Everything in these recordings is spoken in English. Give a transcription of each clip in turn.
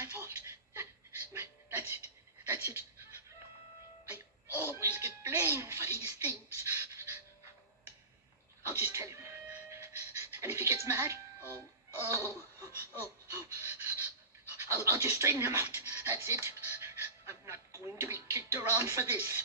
my fault. That's it. That's it. I always get blamed for these things. I'll just tell him. And if he gets mad, oh, I'll just straighten him out. That's it. I'm not going to be kicked around for this.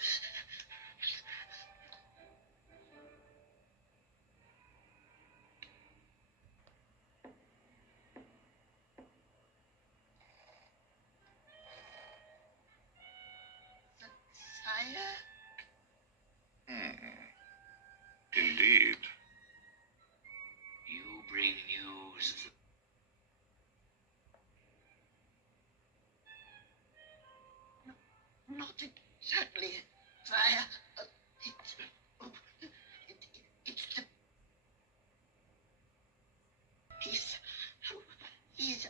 Sire? Indeed. You bring news of the... Not exactly, Sire. It's the... He's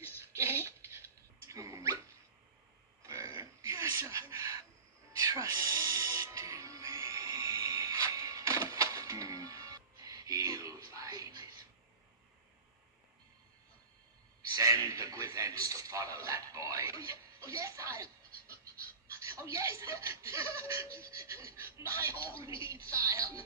escaped. There. Yes, sir. Trust in me. He'll find it. Send the Gwythaints to follow that boy. Oh, yes, sire. Oh, yes. My whole need, sire.